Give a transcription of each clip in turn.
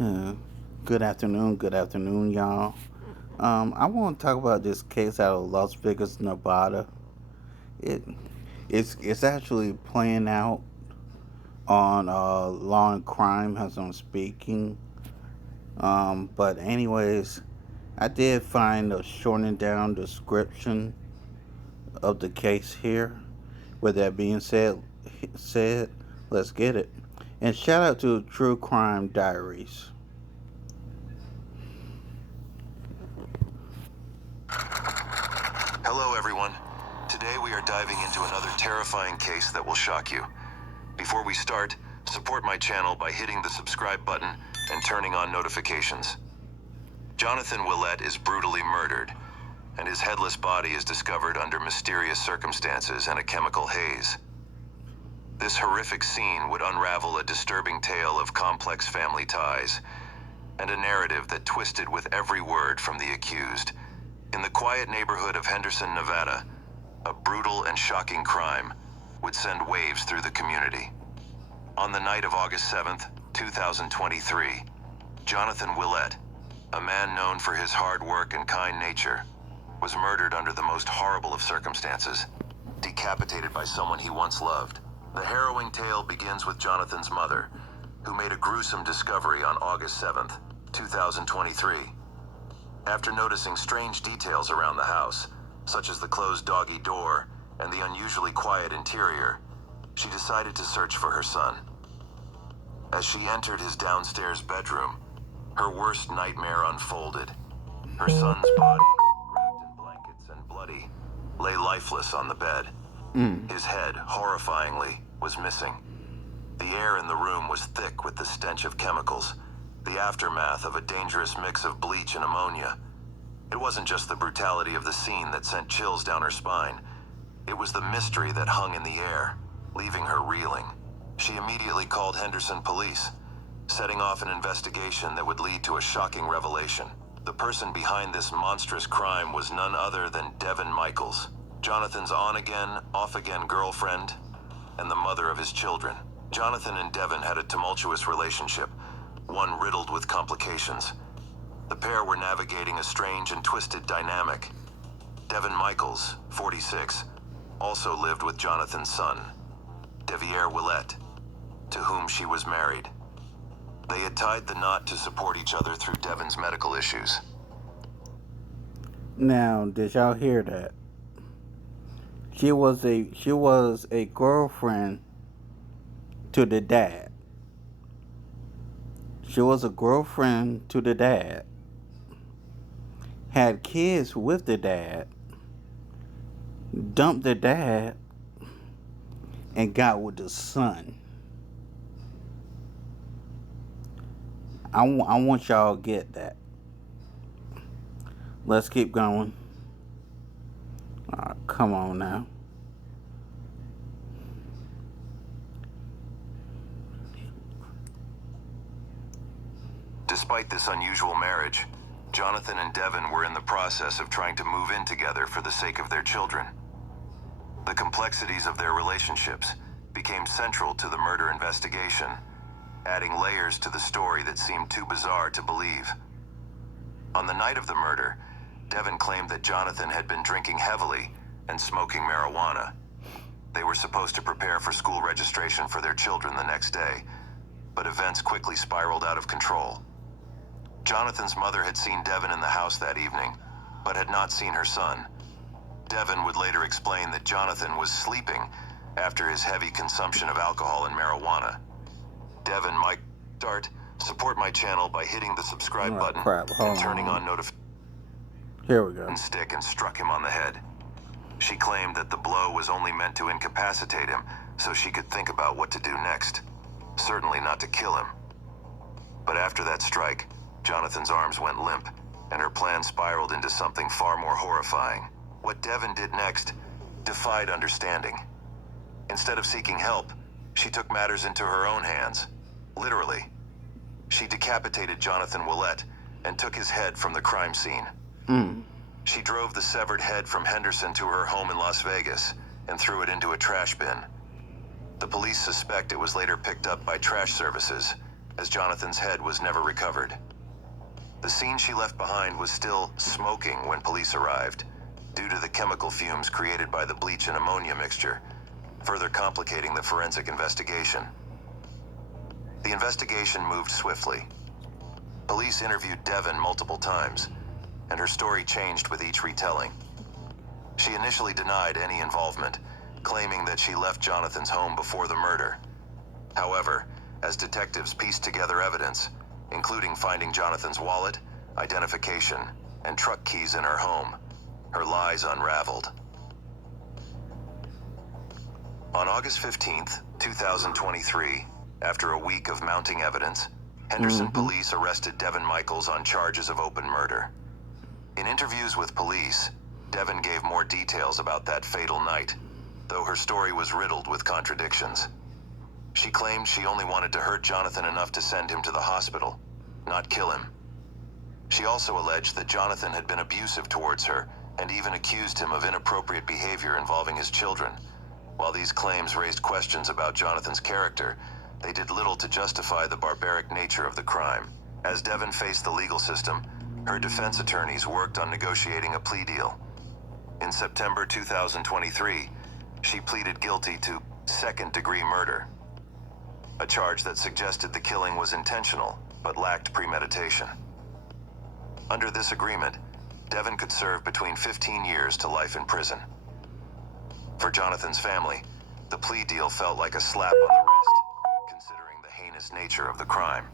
Uh, good afternoon, y'all. I want to talk about this case out of Las Vegas, Nevada. It it's actually playing out on Law and Crime as I'm speaking. But anyways, I did find a shortened down description of the case here. With that being said, let's get it. And shout out to True Crime Diaries. Hello, everyone. Today we are diving into another terrifying case that will shock you. Before we start, support my channel by hitting the subscribe button and turning on notifications. Jonathan Willett is brutally murdered, and his headless body is discovered under mysterious circumstances and a chemical haze. This horrific scene would unravel a disturbing tale of complex family ties and a narrative that twisted with every word from the accused. In the quiet neighborhood of Henderson, Nevada, a brutal and shocking crime would send waves through the community. On the night of August 7th, 2023, Jonathan Willett, a man known for his hard work and kind nature, was murdered under the most horrible of circumstances, decapitated by someone he once loved. The harrowing tale begins with Jonathan's mother, who made a gruesome discovery on August 7th, 2023. After noticing strange details around the house, such as the closed doggy door and the unusually quiet interior, she decided to search for her son. As she entered his downstairs bedroom, her worst nightmare unfolded. Her son's body, wrapped in blankets and bloody, lay lifeless on the bed. His head, horrifyingly, was missing. The air in the room was thick with the stench of chemicals, the aftermath of a dangerous mix of bleach and ammonia. It wasn't just the brutality of the scene that sent chills down her spine. It was the mystery that hung in the air, leaving her reeling. She immediately called Henderson police, setting off an investigation that would lead to a shocking revelation. The person behind this monstrous crime was none other than Devin Michaels, Jonathan's on-again, off-again girlfriend, and the mother of his children. Jonathan and Devin had a tumultuous relationship, one riddled with complications. The pair were navigating a strange and twisted dynamic. Devin Michaels, 46, also lived with Jonathan's son, Devier Willett, to whom she was married. They had tied the knot to support each other through Devin's medical issues. Now, did y'all hear that? She was a girlfriend to the dad. She was a girlfriend to the dad. Had kids with the dad. Dumped the dad and got with the son. I want y'all to get that. Let's keep going. Come on now. Despite this unusual marriage, Jonathan and Devin were in the process of trying to move in together for the sake of their children. The complexities of their relationships became central to the murder investigation, adding layers to the story that seemed too bizarre to believe. On the night of the murder, Devin claimed that Jonathan had been drinking heavily and smoking marijuana. They were supposed to prepare for school registration for their children the next day, but events quickly spiraled out of control. Jonathan's mother had seen Devin in the house that evening, but had not seen her son. Devin would later explain that Jonathan was sleeping after his heavy consumption of alcohol and marijuana. Devin, Mike, Dart, support my channel by hitting the subscribe button and turning on notifications. Here we go. Stick and struck him on the head. She claimed that the blow was only meant to incapacitate him so she could think about what to do next. Certainly not to kill him. But after that strike, Jonathan's arms went limp, and her plan spiraled into something far more horrifying. What Devin did next defied understanding. Instead of seeking help, she took matters into her own hands. Literally. She decapitated Jonathan Willett and took his head from the crime scene. She drove the severed head from Henderson to her home in Las Vegas and threw it into a trash bin. The police suspect it was later picked up by trash services as Jonathan's head was never recovered. The scene she left behind was still smoking when police arrived, due to the chemical fumes created by the bleach and ammonia mixture, further complicating the forensic investigation. The investigation moved swiftly. Police interviewed Devon multiple times, and her story changed with each retelling. She initially denied any involvement, claiming that she left Jonathan's home before the murder. However, as detectives pieced together evidence, including finding Jonathan's wallet, identification, and truck keys in her home, her lies unraveled. On August 15th, 2023, after a week of mounting evidence, Henderson police arrested Devon Michaels on charges of open murder. In interviews with police, Devon gave more details about that fatal night, though her story was riddled with contradictions. She claimed she only wanted to hurt Jonathan enough to send him to the hospital, not kill him. She also alleged that Jonathan had been abusive towards her and even accused him of inappropriate behavior involving his children. While these claims raised questions about Jonathan's character, they did little to justify the barbaric nature of the crime. As Devon faced the legal system, her defense attorneys worked on negotiating a plea deal. In September 2023, she pleaded guilty to second-degree murder, a charge that suggested the killing was intentional but lacked premeditation. Under this agreement, Devon could serve between 15 years to life in prison. For Jonathan's family, the plea deal felt like a slap on the wrist, considering the heinous nature of the crime.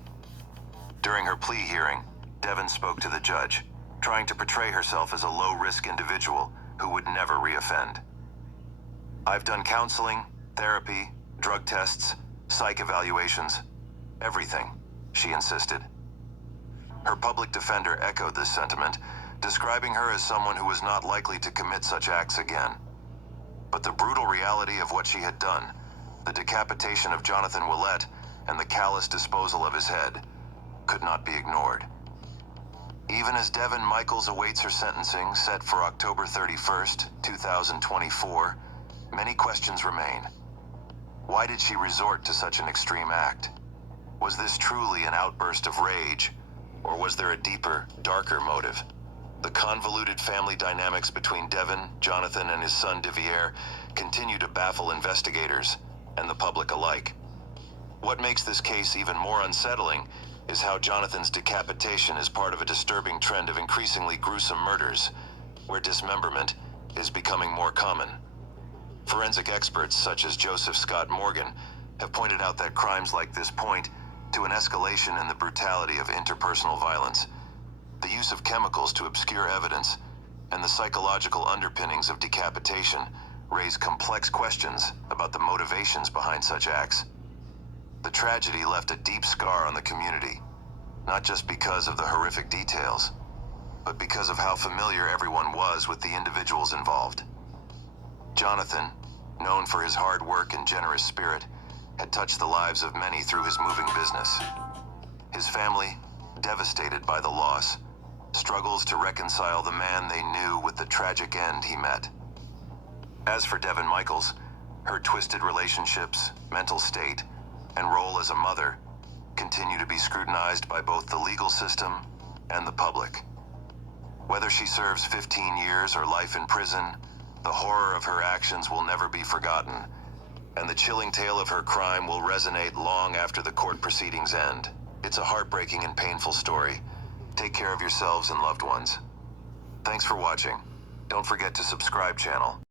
During her plea hearing, Devon spoke to the judge, trying to portray herself as a low-risk individual who would never reoffend. "I've done counseling, therapy, drug tests, psych evaluations, everything," she insisted. Her public defender echoed this sentiment, describing her as someone who was not likely to commit such acts again. But the brutal reality of what she had done, the decapitation of Jonathan Willett and the callous disposal of his head, could not be ignored. Even as Devon Michaels awaits her sentencing, set for October 31st, 2024, many questions remain. Why did she resort to such an extreme act? Was this truly an outburst of rage, or was there a deeper, darker motive? The convoluted family dynamics between Devon, Jonathan, and his son Devier continue to baffle investigators and the public alike. What makes this case even more unsettling is how Jonathan's decapitation is part of a disturbing trend of increasingly gruesome murders, where dismemberment is becoming more common. Forensic experts such as Joseph Scott Morgan have pointed out that crimes like this point to an escalation in the brutality of interpersonal violence, the use of chemicals to obscure evidence, and the psychological underpinnings of decapitation raise complex questions about the motivations behind such acts. The tragedy left a deep scar on the community, not just because of the horrific details, but because of how familiar everyone was with the individuals involved. Jonathan, known for his hard work and generous spirit, had touched the lives of many through his moving business. His family, devastated by the loss, struggles to reconcile the man they knew with the tragic end he met. As for Devon Michaels, her twisted relationships, mental state, and role as a mother continue to be scrutinized by both the legal system and the public. Whether she serves 15 years or life in prison, the horror of her actions will never be forgotten, and the chilling tale of her crime will resonate long after the court proceedings end. It's a heartbreaking and painful story. Take care of yourselves and loved ones. Thanks for watching. Don't forget to subscribe channel.